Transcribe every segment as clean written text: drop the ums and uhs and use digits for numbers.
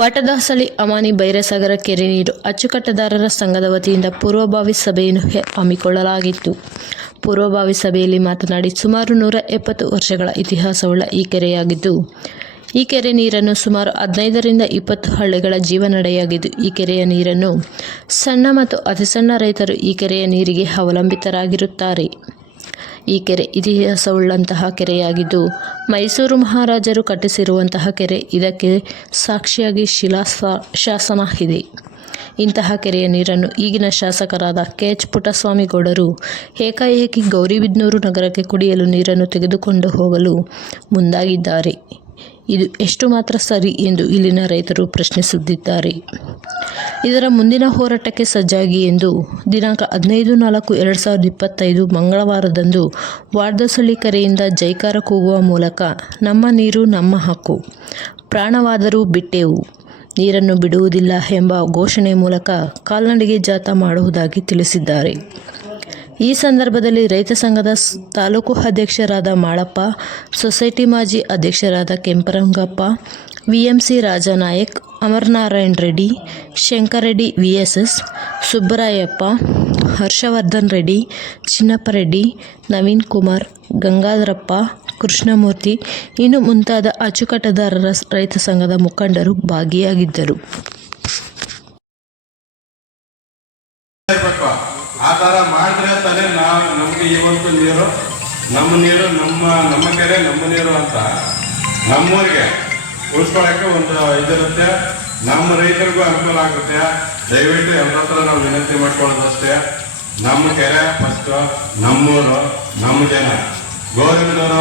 ವಾಟದಾಸಳಿ ಅಮಾನಿ ಬೈರಸಾಗರ ಕೆರೆ ನೀರು ಅಚ್ಚುಕಟ್ಟುದಾರರ ಸಂಘದ ವತಿಯಿಂದ ಪೂರ್ವಭಾವಿ ಸಭೆಯನ್ನು ಹಮ್ಮಿಕೊಳ್ಳಲಾಗಿತ್ತು. ಪೂರ್ವಭಾವಿ ಸಭೆಯಲ್ಲಿ ಮಾತನಾಡಿ, ಸುಮಾರು 170 ವರ್ಷಗಳ ಇತಿಹಾಸವುಳ್ಳ ಈ ಕೆರೆಯಾಗಿದ್ದು, ಈ ಕೆರೆ ನೀರನ್ನು ಸುಮಾರು 15 ರಿಂದ 20 ಹಳ್ಳಿಗಳ ಜೀವನಡಿಯಾಗಿದ್ದು, ಈ ಕೆರೆಯ ನೀರನ್ನು ಸಣ್ಣ ಮತ್ತು ಅತಿಸಣ್ಣ ರೈತರು ಈ ಕೆರೆಯ ನೀರಿಗೆ ಅವಲಂಬಿತರಾಗಿರುತ್ತಾರೆ. ಈ ಕೆರೆ ಇತಿಹಾಸವುಳ್ಳಂತಹ ಕೆರೆಯಾಗಿದ್ದು, ಮೈಸೂರು ಮಹಾರಾಜರು ಕಟ್ಟಿಸಿರುವಂತಹ ಕೆರೆ. ಇದಕ್ಕೆ ಸಾಕ್ಷಿಯಾಗಿ ಶಿಲಾಶಾಸನ ಇದೆ. ಇಂತಹ ಕೆರೆಯ ನೀರನ್ನು ಈಗಿನ ಶಾಸಕರಾದ ಕೆ.ಎಚ್. ಪುಟ್ಟಸ್ವಾಮಿ ಗೌಡರು ಏಕಾಏಕಿ ಗೌರಿಬಿದನೂರು ನಗರಕ್ಕೆ ಕುಡಿಯಲು ನೀರನ್ನು ತೆಗೆದುಕೊಂಡು ಹೋಗಲು ಮುಂದಾಗಿದ್ದಾರೆ. ಇದು ಎಷ್ಟು ಮಾತ್ರ ಸರಿ ಎಂದು ಇಲ್ಲಿನ ರೈತರು ಪ್ರಶ್ನಿಸುತ್ತಿದ್ದಾರೆ. ಇದರ ಮುಂದಿನ ಹೋರಾಟಕ್ಕೆ ಸಜ್ಜಾಗಿ ಎಂದು ದಿನಾಂಕ 15/4/2025 ಮಂಗಳವಾರದಂದು ವಾಟದಾಸಳಿ ಕೆರೆಯಿಂದ ಜೈಕಾರ ಕೂಗುವ ಮೂಲಕ ನಮ್ಮ ನೀರು ನಮ್ಮ ಹಕ್ಕು, ಪ್ರಾಣವಾದರೂ ಬಿಟ್ಟೆವು, ನೀರನ್ನು ಬಿಡುವುದಿಲ್ಲ ಎಂಬ ಘೋಷಣೆ ಮೂಲಕ ಕಾಲ್ನಡಿಗೆ ಜಾಥಾ ಮಾಡುವುದಾಗಿ ತಿಳಿಸಿದ್ದಾರೆ. ಈ ಸಂದರ್ಭದಲ್ಲಿ ರೈತ ಸಂಘದ ತಾಲೂಕು ಅಧ್ಯಕ್ಷರಾದ ಮಾಳಪ್ಪ, ಸೊಸೈಟಿ ಮಾಜಿ ಅಧ್ಯಕ್ಷರಾದ ಕೆಂಪರಂಗಪ್ಪ, ವಿಎಂಸಿ ರಾಜಾನಾಯಕ್, ಅಮರನಾರಾಯಣ ರೆಡ್ಡಿ, ಶಂಕರರೆಡ್ಡಿ, ವಿಎಸ್ಎಸ್ ಸುಬ್ಬರಾಯಪ್ಪ, ಹರ್ಷವರ್ಧನ್ ರೆಡ್ಡಿ, ಚಿನ್ನಪ್ಪ ರೆಡ್ಡಿ, ನವೀನ್ ಕುಮಾರ್, ಗಂಗಾಧರಪ್ಪ, ಕೃಷ್ಣಮೂರ್ತಿ ಇನ್ನು ಮುಂತಾದ ಅಚ್ಚುಕಟ್ಟುದಾರರ ರೈತ ಸಂಘದ ಮುಖಂಡರು ಭಾಗಿಯಾಗಿದ್ದರು. ಆ ಥರ ಮಾಡಿದ್ರೆ ತಾನೇ ನಮಗೆ ಇವತ್ತು ನೀರು ನಮ್ಮ ಕೆರೆ ನಮ್ಮ ನೀರು ಅಂತ ನಮ್ಮೂರಿಗೆ ಉಳಿಸ್ಕೊಳ್ಳೋಕ್ಕೆ ಒಂದು ಇದಿರುತ್ತೆ. ನಮ್ಮ ರೈತರಿಗೂ ಅನುಕೂಲ ಆಗುತ್ತೆ. ದಯವಿಟ್ಟು ಎಲ್ಲರ ಹತ್ರ ನಾವು ವಿನಂತಿ ಮಾಡ್ಕೊಳ್ಳೋದಷ್ಟೇ, ನಮ್ಮ ಕೆರೆ ಫಸ್ಟ್, ನಮ್ಮೂರು, ನಮ್ಮ ಜನ. ಗೌರವದವರು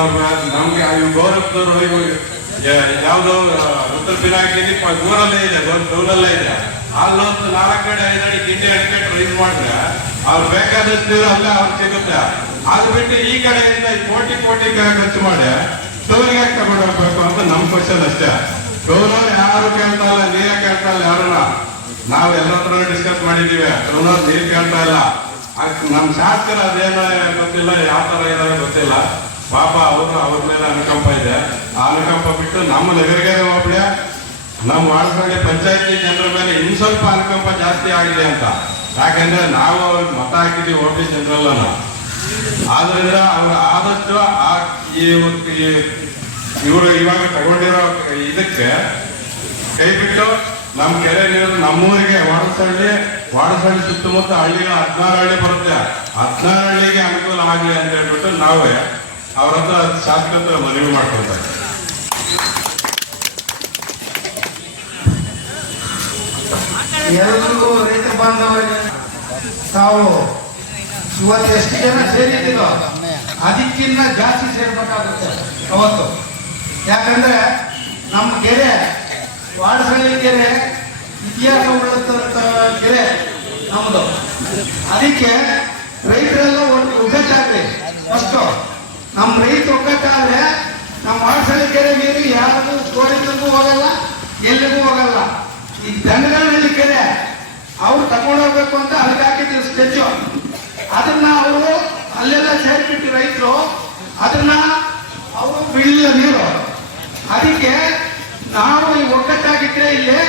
ನಮಗೆ ಗೌರವದವರು ಯಾವುದೋ ಉತ್ತರ ಪಿನಾಕಿಯಲ್ಲಿ ಊರಲ್ಲೇ ಇದೆ, ಟೌನಲ್ಲೇ ಇದೆ. ಅಲ್ಲೊಂದು 4 ಅಡಿ 5 ಅಡಿ ಗಿಂಡಿ ಅಡಿಕೆ ರೈಸ್ ಮಾಡಿದ್ರೆ ಅವ್ರು ಬೇಕಾದಷ್ಟು ನೀರು ಅಲ್ಲೇ ಅವ್ರಿಗೆ ಸಿಗುತ್ತೆ. ಅದು ಬಿಟ್ಟು ಈ ಕಡೆಯಿಂದ ಕೋಟಿ ಖರ್ಚು ಮಾಡಿ ಟೌನ್ಗೆ ಯಾಕೆ ತಗೊಂಡು ಹೋಗ್ಬೇಕು ಅಂತ ನಮ್ಮ ಕ್ವಶನ್ ಅಷ್ಟೇ. ಟೌನವ್ರು ಯಾರು ಕೇಳ್ತಾ ಇಲ್ಲ, ನೀರೇ ಕೇಳ್ತಾ ಇಲ್ಲ ಯಾರನ್ನ. ನಾವು ಎಲ್ಲ ಹತ್ರ ಡಿಸ್ಕಸ್ ಮಾಡಿದ್ದೀವಿ, ಟೌನವ್ರು ನೀರು ಕೇಳ್ತಾ ಇಲ್ಲ. ನಮ್ಮ ಶಾಸಕರು ಅದೇನೋ ಗೊತ್ತಿಲ್ಲ, ಯಾವ ಥರ ಏನಾದ್ರು ಗೊತ್ತಿಲ್ಲ. ಪಾಪ ಅವ್ರ ಮೇಲೆ ಅನುಕಂಪ ಇದೆ. ಆ ಅನುಕಂಪ ಬಿಟ್ಟು ನಮ್ಮ ನಗರಿಗೆ ಒಬ್ಬಳೆ ನಮ್ಮ ವಾಡಸಳ್ಳಿ ಪಂಚಾಯತಿ ಜನರ ಮೇಲೆ ಇನ್ನು ಸ್ವಲ್ಪ ಅನುಕಂಪ ಜಾಸ್ತಿ ಆಗಿದೆ ಅಂತ. ಯಾಕಂದ್ರೆ ನಾವು ಅವ್ರಿಗೆ ಮತ ಹಾಕಿದ್ದೀವಿ ಓಟಿ ಜನರಲ್ಲ. ಆದ್ರಿಂದ ಅವ್ರು ಆದಷ್ಟು ಇವರು ಇವಾಗ ತಗೊಂಡಿರೋ ಇದಕ್ಕೆ ಕೈ ಬಿಟ್ಟು ನಮ್ಮ ಕೆರೆ ನೀರು ನಮ್ಮೂರಿಗೆ ವಾಡಸಳ್ಳಿ ಸುತ್ತಮುತ್ತ ಹಳ್ಳಿಗಳ 16 ಹಳ್ಳಿ ಬರುತ್ತೆ, 16 ಹಳ್ಳಿಗೆ ಅನುಕೂಲ ಆಗಲಿ ಅಂತ ಹೇಳ್ಬಿಟ್ಟು ನಾವೇ ಅವ್ರ ಹತ್ರ ಶಾಸಕರ ಮನವಿ ಮಾಡ್ಕೊಳ್ತಾರೆ. ಎಲ್ಲರಿಗೂ ರೈತ ಬಾಂಧವರಿಗೆ ತಾವು ಇವತ್ತು ಎಷ್ಟು ಜನ ಸೇರಿದ್ದೀರೋ ಅದಕ್ಕಿಂತ ಜಾಸ್ತಿ ಸೇರ್ಬೇಕಾಗುತ್ತೆ ಅವತ್ತು. ಯಾಕಂದ್ರೆ ನಮ್ಮ ಕೆರೆ ವಾಡಸಳ್ಳಿ ಕೆರೆ ಇತಿಹಾಸ ಉಳ್ಳಂತ ಕೆರೆ ನಮ್ಮದು. ಅದಕ್ಕೆ ರೈತರೆಲ್ಲ ಒಗ್ಗಟ್ಟಾಗ್ಲಿ. ಫಸ್ಟು ನಮ್ಮ ರೈತ ಒಗ್ಗಟ್ಟಾದ್ರೆ ನಮ್ಮ ವಾಡಸಳ್ಳಿ ಕೆರೆ ನೀರು ಯಾರಿಗೂ ಕೋರಿಗೂ ಹೋಗಲ್ಲ, ಎಲ್ಲಿಗೂ ಹೋಗಲ್ಲ. ಈ ದಂಡಗಳಲ್ಲಿ ಕೆರೆ ಅವ್ರು ತಗೊಂಡೋಗ್ಬೇಕು ಅಂತ ಅದಕ್ಕೆ ಹಾಕಿದ್ರು ಸ್ಕೆಚ್ಚು. ಅದನ್ನ ಅವರು ಅಲ್ಲೆಲ್ಲ ಸೇರ್ಬಿಟ್ಟು ರೈತರು ಅದನ್ನ ಅವರು ಬಿಡಲಿಲ್ಲ ನೀರು. ಅದಕ್ಕೆ ನಾವು ಈ ಒಗ್ಗಟ್ಟಾಗಿದ್ರೆ ಇಲ್ಲಿ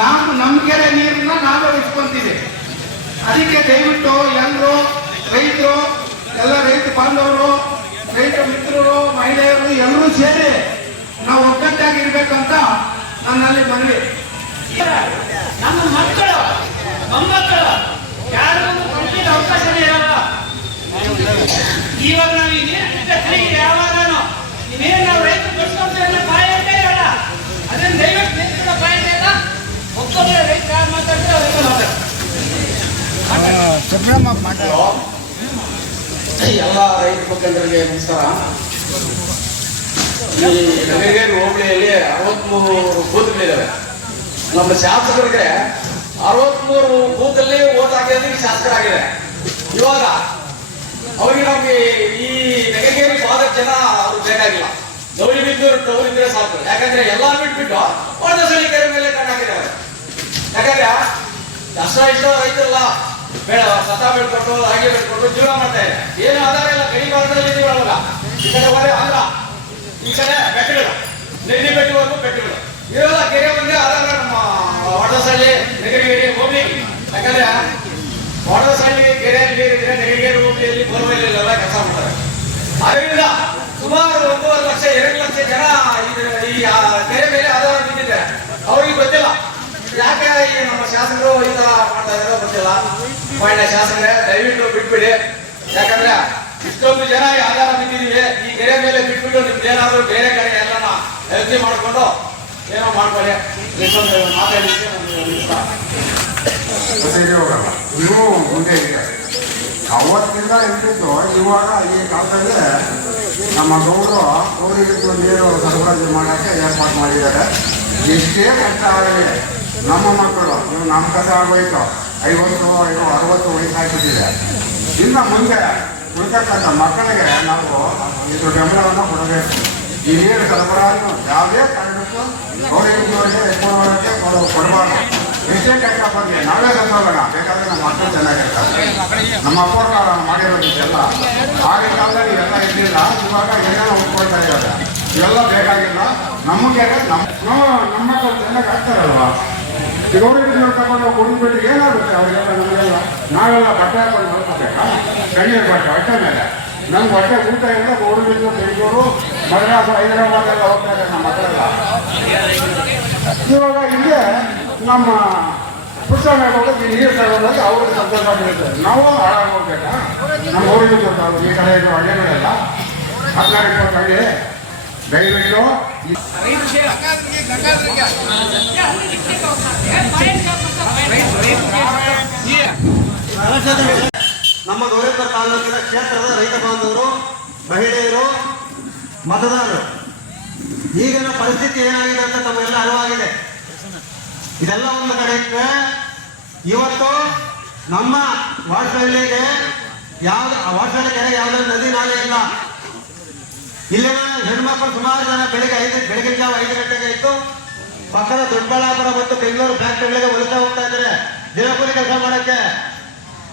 ನಾವು ನಮ್ಮ ಕೆರೆ ನೀರನ್ನ ನಾವೇ ಇಟ್ಕೊಂತೀವಿ. ಅದಕ್ಕೆ ದಯವಿಟ್ಟು ಎಲ್ಲರೂ ರೈತರು, ಎಲ್ಲ ರೈತ ಬಾಂಧವರು, ರೈತ ಮಿತ್ರರು, ಮಹಿಳೆಯರು ಎಲ್ಲರೂ ಸೇರಿ ನಾವು ಒಗ್ಗಟ್ಟಾಗಿರ್ಬೇಕಂತ ನನ್ನಲ್ಲಿ ಮನವಿ. ನಮ್ಮ ಮಕ್ಕಳು ಮೊಮ್ಮಕ್ಕಳು ಯಾರಿಗೂ ಅವಕಾಶನೇ ಇರಲ್ಲ. ಇವಾಗ ನಾವು ಯಾವಾಗನೂ ಇನ್ನೇನು ನಾವು ರೈತರು ಬೆಳೆಸ್ಕೊಂಡ್ರೆ ಬಾಯಿಗೆ ಇರಲ್ಲ. ಅದನ್ನ ದಯವಿಟ್ಟು ರೈತರ ಬಾಯಿಗೆ ಒಬ್ಬೊಬ್ಬರ ರೈತ ಯಾರು ಮಾತಾಡ್ತಾರೆ ಅವರಿಗೆ ಎಲ್ಲ ರೈತ ಮುಖಂಡರಿಗೆ ನಮಸ್ಕಾರ. ಈ ನಗರಗೇರಿ ಹೋಬಳಿಯಲ್ಲಿ 63 ಬೂತ್ಗಳಿದ್ದಾವೆ. ನಮ್ಮ ಶಾಸಕರಿಗೆ 63 ಬೂತಲ್ಲಿ ಓಟ್ ಹಾಕಿದ್ರೆ ಶಾಸಕರಾಗಿದೆ. ಇವಾಗ ಅವ್ರಿಗೆ ನಮ್ಗೆ ಈ ನಗರಗೇರಿ ಭಾಗದ ಜನ ಅವ್ರು ಬೇಕಾಗಿಲ್ಲ. ಗೌರಿಬಿದನೂರು ಟೌನ್ ಇದ್ರೆ ಸಾಕು. ಯಾಕಂದ್ರೆ ಎಲ್ಲ ಬಿಟ್ಬಿಟ್ಟು ವಾಡಸಳ್ಳಿ ಕೆರೆ ಮೇಲೆ ಕಣ್ಣು ಹಾಕಿದ್ದಾರೆ. ಯಾಕಂದ್ರೆ ಅಷ್ಟ ಇಷ್ಟ ರೈತರೆಲ್ಲ ಬೇಡ ಕಸ ಬೆಳ್ಕೊಂಡು ಹಾಗೆ ಬೆಳ್ಕೊಂಡು ಜೀವನ ಮಾಡ್ತಾ ಇದೆ. ಏನು ಆಧಾರ ಇಲ್ಲ. ಕೈ ಭಾಗದಲ್ಲಿ ಇದೀವಿ ಅವಾಗ. ಈ ಕಡೆ ಹೋದ್ರೆ ಆಂಧ್ರ, ಈ ಕಡೆ ಬೆಟ್ಟಗಳು, ನೆಲ್ಲಿ ಬೆಟ್ಟವರೆಗೂ ಬೆಟ್ಟಗಳು ಇವೆಲ್ಲ ಕೆರೆ ಒಂದೇ ಆಧಾರ ನಮ್ಮ ಯಾಕಂದ್ರೆ ಒಣದ ಸೈಡ್ಗೆ ಕೆರೆ ನೀರಿದ್ರೆ ನೆಗೆಗೇರಿ ಹೋಬಳಿಯಲ್ಲಿ ಬೋರ್ವೆಲ್ಲೆಲ್ಲ ಕೆಲಸ ಮಾಡ್ತಾರೆ. ಅದರಿಂದ ಸುಮಾರು 1.5 ಲಕ್ಷ 2 ಲಕ್ಷ ಜನ ಈ ಕೆರೆ ಮೇಲೆ ಆಧಾರ ಬಿದ್ದಿದೆ. ಅವ್ರಿಗೆ ಗೊತ್ತಿಲ್ಲ ಯಾಕೆ ಈ ನಮ್ಮ ಶಾಸಕರು ಈ ತರ ಮಾಡ್ತಾ ಇದಾರೋ ಗೊತ್ತಿಲ್ಲ. ಮಾನ್ಯ ಶಾಸಕರೇ ದಯವಿಟ್ಟು ಬಿಟ್ಬಿಡಿ. ಯಾಕಂದ್ರೆ ಇಷ್ಟೊಂದು ಜನ ಈ ಆಧಾರ ಬಿದ್ದಿದ್ದೀವಿ, ಈ ಕೆರೆ ಮೇಲೆ ಬಿಟ್ಬಿಟ್ಟು ನಿಮ್ದು ಏನಾದ್ರು ಬೇರೆ ಕಡೆ ಎಲ್ಲ ವ್ಯವಸ್ಥೆ ಮಾಡ್ಕೊಂಡು ಏನೋ ಮಾಡ್ಕೊಳ್ಳಿ. ಮಾತಾಡಲಿಕ್ಕೆ ನೀವು ಮುಂದೆ ಇದೆ ಅವತ್ತಿಂದ ಇರ್ತಿತ್ತು. ಇವಾಗ ಈ ಕಾಲದಲ್ಲಿ ನಮ್ಮ ಗೌರಿಗೆ ನೀರು ಸರಬರಾಜು ಮಾಡೋಕ್ಕೆ ಏರ್ಪಾಡು ಮಾಡಿದ್ದಾರೆ. ಎಷ್ಟೇ ಕಷ್ಟ ಆಗಲಿ ನಮ್ಮ ಮಕ್ಕಳು ನಮ್ಮ ಕಸ ಆಗೋಯ್ತು, 50 60 ವಯಸ್ಸಾಗ್ಬಿಟ್ಟಿದೆ. ಇನ್ನು ಮುಂದೆ ಉಳಿತಕ್ಕಂಥ ಮಕ್ಕಳಿಗೆ ನಾವು ಇದು ಬೆಂಬಲವನ್ನು ಕೊಡಬೇಕು. ಈ ನೀರು ಸರಬರಾಜು ಯಾವುದೇ ಕಾರಣಕ್ಕೂ ಗೌರಿಗೆ ಕೊಡಬಾರ್ದು. ಎಷ್ಟೇ ಕಷ್ಟ ಬಂದ್ರೆ ನಾವೇ ಸತ್ತೋಗೋಣ, ಬೇಕಾದ್ರೆ ನಮ್ಮ ಮಕ್ಕಳು ಚೆನ್ನಾಗಿರ್ತಾರೆ. ನಮ್ಮ ಅಪ್ಪ ಮಾಡಿರೋದಿಲ್ಲ. ಆಗಿನ ಕಾಲದಲ್ಲಿ ಎಲ್ಲ ಇರಲಿಲ್ಲ, ಇವಾಗ ಏನೇನೋ ಉಟ್ಕೊಳ್ತಾ ಇದ್ದಾರೆ. ಇವೆಲ್ಲ ಬೇಕಾಗಿಲ್ಲ. ನಮಗೆ ನಮ್ಮ ಮಕ್ಕಳು ಚೆನ್ನಾಗಿ ಆಗ್ತಾರಲ್ವಾ. ಗೌರಿ ತಗೊಂಡು ಕುಡಿದ್ಬಿಟ್ಟು ಏನಾಗುತ್ತೆ ಅವರಿಗೆಲ್ಲ? ನಮಗೆಲ್ಲ ನಾವೆಲ್ಲ ಬಟ್ಟೆ ಹಾಕೊಂಡು ನೋಡ್ಕೋಬೇಕಾ? ಕಣ್ಣೀರು ಬಟ್ಟೆ ಹೊಟ್ಟೆ ಮೇಲೆ ನಮ್ಗೆ ಹೊಟ್ಟೆ ಊಟ ಇಲ್ಲ. ಗೌರಿ ಬೆಂಗಳೂರು ಮದ್ರಾಸ್ ಹೈದರಾಬಾದ್ ಎಲ್ಲ ಹೋಗ್ತಾ ಇದ್ದಾರೆ ನಮ್ಮ ಮಕ್ಕಳೆಲ್ಲ. ಇವಾಗ ಇಲ್ಲೇ ನಮ್ಮ ಪುಸ್ತಕ ಹೋಗೋದು ಈ ನೀರು ತಗೊಂಡಾಗ ಅವ್ರಿಗೆ ಸಂತೋಷ ಆಗಿರುತ್ತೆ. ನಾವು ಹಾಳಾಗಿ ಹೋಗ್ಬೇಕಾ? ನಮ್ಮ ಊರಿಗೆ ಗೊತ್ತಾಗ ಈ ಕಡೆ ಇದು ಹಳ್ಳಿಗಳೆಲ್ಲ 14-20 ಹಳ್ಳಿ. ದಯವಿಟ್ಟು ನಮ್ಮ ಗೌರಿಪುರ ತಾಲೂಕಿನ ಕ್ಷೇತ್ರದ ರೈತ ಬಾಂಧವರು, ಮಹಿಳೆಯರು, ಮತದಾರರು, ಈಗಿನ ಪರಿಸ್ಥಿತಿ ಏನಾಗಿದೆ ಅಂತ ತಮಗೆಲ್ಲ ಅರಿವಾಗಿದೆ. ಇದೆಲ್ಲ ಒಂದು ಕಡೆ ಇಟ್ಟರೆ ಇವತ್ತು ನಮ್ಮ ವಾಟಹಳ್ಳಿಗೆ ವಾಟಹಳ್ಳಿ ಕೆರೆಗೆ ಯಾವುದೇ ನದಿ ನಾಲೆ ಇಲ್ಲ. ಇಲ್ಲಿನ ಹೆಣ್ಮಕ್ಳು ಸುಮಾರು ಜನ ಬೆಳಗಿನ ಜಾವ 5 ಗಂಟೆಗೆ ಇದ್ದು ಪಕ್ಕದ ದೊಡ್ಡಬಳ್ಳಾಪುರ ಮತ್ತು ಬೆಂಗಳೂರು ಫ್ಯಾಕ್ಟರಿಗಳಿಗೆ ಹೊಲಿತಾ ಹೋಗ್ತಾ ಇದ್ದಾರೆ ದಿನಕೂಲಿ ಕೆಲಸ ಮಾಡೋಕ್ಕೆ.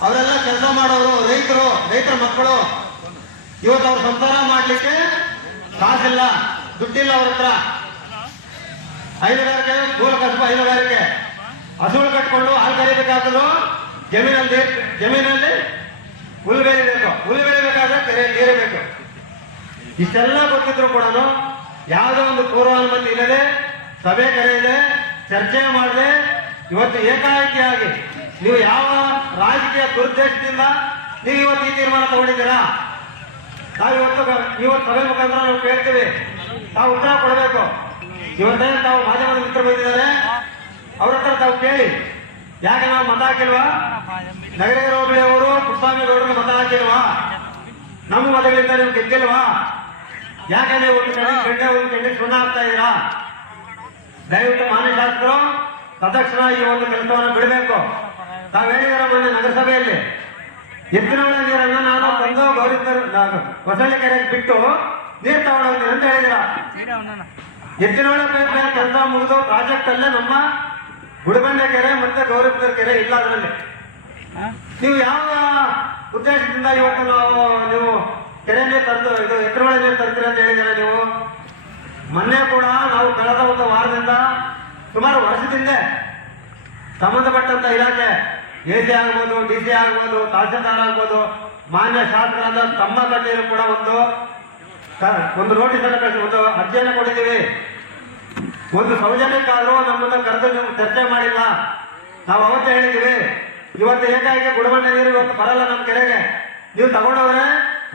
ಅವರೆಲ್ಲ ಕೆಲಸ ಮಾಡೋರು ರೈತರ ಮಕ್ಕಳು. ಇವತ್ತು ಅವ್ರ ಸಂಸಾರ ಮಾಡಲಿಕ್ಕೆ ಕಾಸಿಲ್ಲ, ದುಡ್ಡಿಲ್ಲ ಅವ್ರ ಹತ್ರ. ಹೈನುಗಾರಿಕೆ ಮೂಲ ಕಸಬ ಹೈನುಗಾರಿಕೆ. ಹಸುಗಳು ಕಟ್ಕೊಂಡು ಹಾಲು ಕರಿಬೇಕಾದ್ರು ಜಮೀನಲ್ಲಿ ಹುಲ್ಲು ಬೆಳಿಬೇಕು. ಹುಲ್ಲು ಬೆಳಿಬೇಕಾದ್ರೆ ಕೆರೆ ನೀರು ಬೇಕು. ಇಷ್ಟೆಲ್ಲ ಗೊತ್ತಿದ್ರು ಕೂಡ ಯಾವುದೋ ಒಂದು ಪೂರ್ವಾನುಮತಿ ಇಲ್ಲದೆ, ಸಭೆ ಕರೆಯದೆ, ಚರ್ಚೆ ಮಾಡದೆ, ಇವತ್ತು ಏಕಾಏಕಿಯಾಗಿ ನೀವು ಯಾವ ರಾಜಕೀಯ ದುರುದ್ದೇಶದಿಂದ ನೀವು ಇವತ್ತು ಈ ತೀರ್ಮಾನ ತಗೊಂಡಿದ್ದೀರಾ? ನಾವು ಇವತ್ತು ಸಭೆ ಮುಖಾಂತರ ನಾವು ಕೇಳ್ತೀವಿ, ತಾವು ಉತ್ತರ ಕೊಡಬೇಕು. ಇವತ್ತೇನು ತಾವು ಮಾಧ್ಯಮದ ಮಿತ್ರರು ಬಂದಿದ್ದಾರೆ, ಅವ್ರ ಹತ್ರ ತಾವು ಕೇಳಿ. ಯಾಕೆ ನಾವು ಮತ ಹಾಕಿಲ್ವಾ? ನಗರ ಹೋಬಳಿ ಅವರು ಪುಟ್ಟಸ್ವಾಮಿ ಗೌಡರಿಗೆ ಮತ ಹಾಕಿಲ್ವಾ? ನಮ್ಮ ಮತಗಳಿಂದ ನೀವು ಗೆದ್ದಿಲ್ವಾ? ಯಾಕೆ ನೀವು ಒಂದು ಗಂಟೆ ಸುಣ್ಣ ಆಗ್ತಾ ಇದ್ದೀರಾ? ದಯವಿಟ್ಟು ಮಾನ್ಯ ಶಾಸಕರು ತಕ್ಷಣ ಈ ಒಂದು ಕೆಲಸವನ್ನು ಬಿಡಬೇಕು. ತಾವು ಹೇಳಿದಾರೆ ಮೊನ್ನೆ ನಗರಸಭೆಯಲ್ಲಿ ಎತ್ತಿನೊಳ ನೀರನ್ನು ನಾನು ತಂದು ಹೊಸಳ್ಳಿ ಕೆರೆಗೆ ಬಿಟ್ಟು ನೀರು ತಗೊಂಡೋಗ್ತೀನಿ ಅಂತ ಹೇಳಿದಿರ. ಎತ್ತಿನೊಳ ಪೈಪ್ ಕೆಲಸ ಮುಗಿದು ಪ್ರಾಜೆಕ್ಟ್ ಅಲ್ಲೇ ನಮ್ಮ ಗುಡಿಬಂಡೆ ಕೆರೆ ಮತ್ತೆ ಗೌರಿಪುರ ಕೆರೆ ಇಲ್ಲ. ಅದರಲ್ಲಿ ನೀವು ಯಾವ ಉದ್ದೇಶದಿಂದ ಇವತ್ತು ನೀವು ಕೆರೆ ನೀರು ತಂದು ಇದು ಎತ್ತಿನೊಳ ನೀರು ತರ್ತೀರ ಅಂತ ಹೇಳಿದಿರ ನೀವು? ಮೊನ್ನೆ ಕೂಡ ನಾವು ಕಳೆದ ಒಂದು ವಾರದಿಂದ ಸುಮಾರು ವರ್ಷದಿಂದ ಸಂಬಂಧಪಟ್ಟಂತ ಇಲಾಖೆ AC ಆಗ್ಬೋದು, DC ಆಗ್ಬೋದು, ತಹಸೀಲ್ದಾರ್ ಆಗ್ಬೋದು, ಮಾನ್ಯ ಶಾಸಕರಾದ ತಮ್ಮ ಕಚೇರಿ ಕೂಡ ಒಂದು ನೋಟಿಸ್ ಅನ್ನು ಕಳಿಸಿ ಒಂದು ಅರ್ಜಿಯನ್ನು ಕೊಟ್ಟಿದ್ದೀವಿ. ಒಂದು ಸೌಜನ್ಯಕ್ಕಾದರೂ ನಮ್ಮನ್ನು ಕರೆದು ನೀವು ಚರ್ಚೆ ಮಾಡಿಲ್ಲ. ನಾವು ಅವತ್ತೇ ಹೇಳಿದ್ದೀವಿ, ಇವತ್ತು ಏಕಾಏಕಿ ಗುಡಬಂಡೆ ನೀರು ಇವತ್ತು ಬರಲ್ಲ ನಮ್ಮ ಕೆರೆಗೆ. ನೀವು ತಗೊಂಡೋದ್ರೆ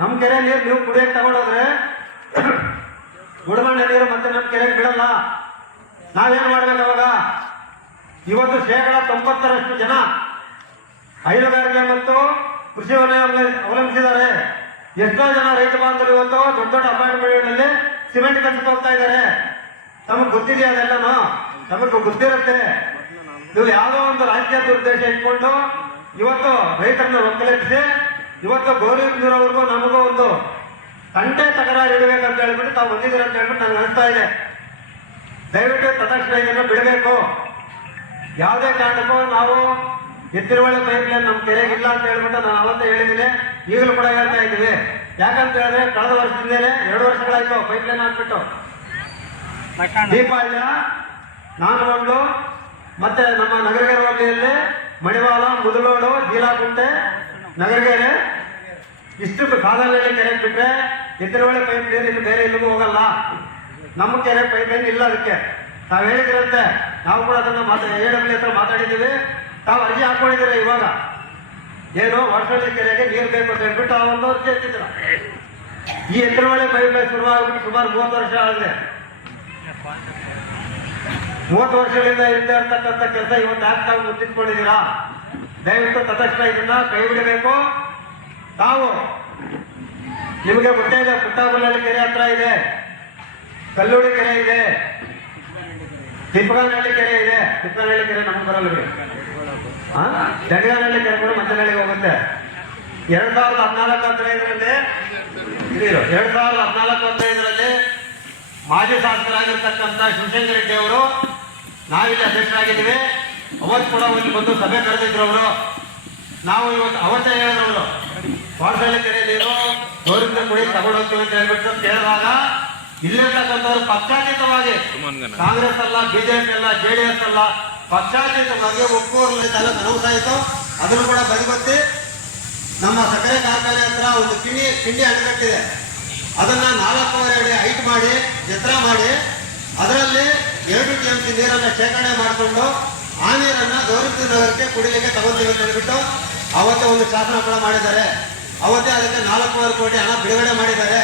ನಮ್ಮ ಕೆರೆ ನೀರು ನೀವು ಕುಡಿಯಕ್ಕೆ ತಗೊಂಡೋದ್ರೆ ಗುಡಬಂಡೆ ನೀರು ಮತ್ತೆ ನಮ್ಮ ಕೆರೆಗೆ ಬಿಡಲ್ಲ. ನಾವೇನು ಮಾಡ್ಬೇಕು ಅವಾಗ? ಇವತ್ತು 90% ಜನ ಹೈನುಗಾರಿಕೆ ಮತ್ತು ಕೃಷಿ ಅವಲಂಬಿಸಿದ್ದಾರೆ. ಎಷ್ಟೋ ಜನ ರೈತ ಬಾಂಧವರು ಇವತ್ತು ದೊಡ್ಡ ದೊಡ್ಡ ಅಪಾರ್ಟ್ಮೆಂಟ್ಗಳಲ್ಲಿ ಸಿಮೆಂಟ್ ಕಲ್ಸಿಟ್ಟು ಹೋಗ್ತಾ ಇದ್ದಾರೆ. ತಮಗೆ ಗೊತ್ತಿದೆಯಾ? ಅದೆಲ್ಲನೂ ನಮಗೆ ಗೊತ್ತಿರುತ್ತೆ. ನೀವು ಯಾವುದೋ ಒಂದು ರಾಜಕೀಯ ದುರುದ್ದೇಶ ಇಟ್ಕೊಂಡು ಇವತ್ತು ರೈತರನ್ನ ಒಕ್ಕಲೆಬ್ಬಿಸಿ ಇವತ್ತು ಗೌರಿಪುರವರೆಗೂ ನಮಗೂ ಒಂದು ಗಂಟೆ ತಕರಾರು ಇಡಬೇಕಂತ ಹೇಳ್ಬಿಟ್ಟು ತಾವು ಬಂದಿದ್ದೀರ ಅಂತ ಹೇಳ್ಬಿಟ್ಟು ನನಗೆ ಅನಿಸ್ತಾ ಇದೆ. ದಯವಿಟ್ಟು ತಕ್ಷಣ ಇದನ್ನು ಬಿಡಬೇಕು. ಯಾವುದೇ ಕಾರಣಕ್ಕೂ ನಾವು ಎತ್ತಿನಹೊಳೆ ಪೈಪ್ ಲೈನ್ ನಮ್ಮ ಕೆರೆಗೆ ಇಲ್ಲ ಅಂತ ಹೇಳ್ಬಿಟ್ಟು ನಾನು ಅವತ್ತೇ ಹೇಳಿದ್ದೀನಿ, ಈಗಲೂ ಕೂಡ ಹೇಳ್ತಾ ಇದ್ದೀವಿ. ಯಾಕಂತ ಹೇಳಿದ್ರೆ ಕಳೆದ ವರ್ಷದಿಂದಲೇ 2 ವರ್ಷಗಳಾಯ್ತು ಪೈಪ್ ಲೈನ್ ಹಾಕ್ಬಿಟ್ಟು. ದೀಪಾವಳಿಯ ನಾಗಮಂಡ್ಲು ಮತ್ತೆ ನಮ್ಮ ನಗರ ಹೋಬಳಿಯಲ್ಲಿ ಮಣಿವಾಲ, ಮುದಲೋಡು, ಜೀಲಾಕುಂಟೆ, ನಗರಗೆರೆ ಇಷ್ಟು ಸಾಧನಹಳ್ಳಿ ಕೆರೆಗೆ ಬಿಟ್ರೆ ಎತ್ತಿನಹೊಳೆ ಪೈಪ್ ನೀರು ಇನ್ನು ಬೇರೆ ಎಲ್ಲಿಗೂ ಹೋಗಲ್ಲ. ನಮ್ಮ ಕೆರೆ ಪೈಪ್ ಏನು ಇಲ್ಲ. ಅದಕ್ಕೆ ತಾವು ಹೇಳಿದ್ರಂತೆ, ನಾವು ಕೂಡ ಅದನ್ನ AW ಹತ್ರ ಮಾತಾಡಿದ್ದೀವಿ. ತಾವು ಅರ್ಜಿ ಹಾಕೊಂಡಿದ್ದೀರ ಇವಾಗ, ಏನು ವರ್ಷಹಳ್ಳಿ ಕೆರೆಗೆ ನೀರು ಬೇಕು ಅಂತ ಹೇಳ್ಬಿಟ್ಟು ಆ ಒಂದು ಅರ್ಜಿ ಹಾಕಿದ್ರ. ಈ ಎತ್ತಿನಹೊಳೆ ಪೈಪ್ ಶುರುವಾಗ್ಬಿಟ್ಟು ಸುಮಾರು 30 ವರ್ಷ ಆಗಿದೆ. 30 ವರ್ಷಗಳಿಂದ ಇಲ್ಲದೆ ಇರ್ತಕ್ಕಂಥ ಕೆಲಸ ಇವತ್ತು ಯಾಕೆ ತಾವು ಮುಂದಿಟ್ಕೊಂಡಿದ್ದೀರಾ? ದಯವಿಟ್ಟು ತಕ್ಷಣ ಇದನ್ನ ಕೈ ಬಿಡಬೇಕು. ತಾವು ನಿಮಗೆ ಗೊತ್ತೇ ಇದೆ, ಪುಟ್ಟಬಳ್ಳಾಳಿ ಕೆರೆ ಹತ್ರ ಇದೆ, ಕಲ್ಲೂಡಿ ಕೆರೆ ಇದೆ, ತಿಪ್ಪಗನಹಳ್ಳಿ ಕೆರೆ ಇದೆ. ತಿಪ್ಪಗನಹಳ್ಳಿ ಕೆರೆ ನಮ್ಗೆ ಬರಲ್ಲ, ದಂಡಗನಹಳ್ಳಿ ಕೆರೆ ಕೂಡ ಮಂಚನಹಳ್ಳಿಗೆ ಹೋಗುತ್ತೆ. 2014-15ರಲ್ಲಿ 2014-15ರಲ್ಲಿ ಮಾಜಿ ಶಾಸಕರಾಗಿರ್ತಕ್ಕಂಥ ಶಿವಶಂಕರ ರೆಡ್ಡಿ ಅವರು ನಾವಿಲ್ಲಿ ಅಧ್ಯಕ್ಷರಾಗಿದ್ದೀವಿ. ಅವತ್ತು ಕೂಡ ಒಂದು ಸಭೆ ಕರೆದಿದ್ರು ಅವರು. ನಾವು ಇವತ್ತು ಅವತ್ತೇ ಹೇಳಿದ್ರು ಅವರು, ವಾರಸಳ್ಳಿ ಕೆರೆ ನೀರು ಗೌರವ ಕುಡಿ ತಗೊಂಡೋಗ್ತೀವಿ ಅಂತ ಹೇಳ್ಬಿಟ್ಟು ಕೇಳಿದಾಗ ಇಲ್ಲಿರ್ತಕ್ಕಂಥವ್ರು ಪಕ್ಷಾತೀತವಾಗಿ, ಕಾಂಗ್ರೆಸ್ ಅಲ್ಲ, ಬಿಜೆಪಿ ಅಲ್ಲ, JDS ಅಲ್ಲ, ಪಕ್ಷಾತೀತವಾಗಿ ಒಕ್ಕೂರಲ್ಲಿ ತಲೆ ಕನಸಾಯಿತು. ಅದನ್ನು ಕೂಡ ಬದಿಗೊತ್ತಿ ನಮ್ಮ ಸಕ್ಕರೆ ಕಾರ್ಖಾನೆ ಹತ್ರ ಒಂದು ಕಿಂಡಿ ಅಣೆಕಟ್ಟಿದೆ. ಅದನ್ನ 4.5 ಅಡಿ ಹೈಟ್ ಮಾಡಿ ಎತ್ತರ ಮಾಡಿ ಅದರಲ್ಲಿ 2 TMC ನೀರನ್ನು ಶೇಖರಣೆ ಮಾಡಿಕೊಂಡು ಆ ನೀರನ್ನ ಗೌರವ ನಗರಕ್ಕೆ ಕುಡಿಲಿಕ್ಕೆ ತಗೋತೀವಿ ಅಂತ ಹೇಳ್ಬಿಟ್ಟು ಅವತ್ತೇ ಒಂದು ಶಾಸನ ಕೂಡ ಮಾಡಿದ್ದಾರೆ. ಅವತ್ತೇ ಅದಕ್ಕೆ 4.5 ಕೋಟಿ ಹಣ ಬಿಡುಗಡೆ ಮಾಡಿದ್ದಾರೆ.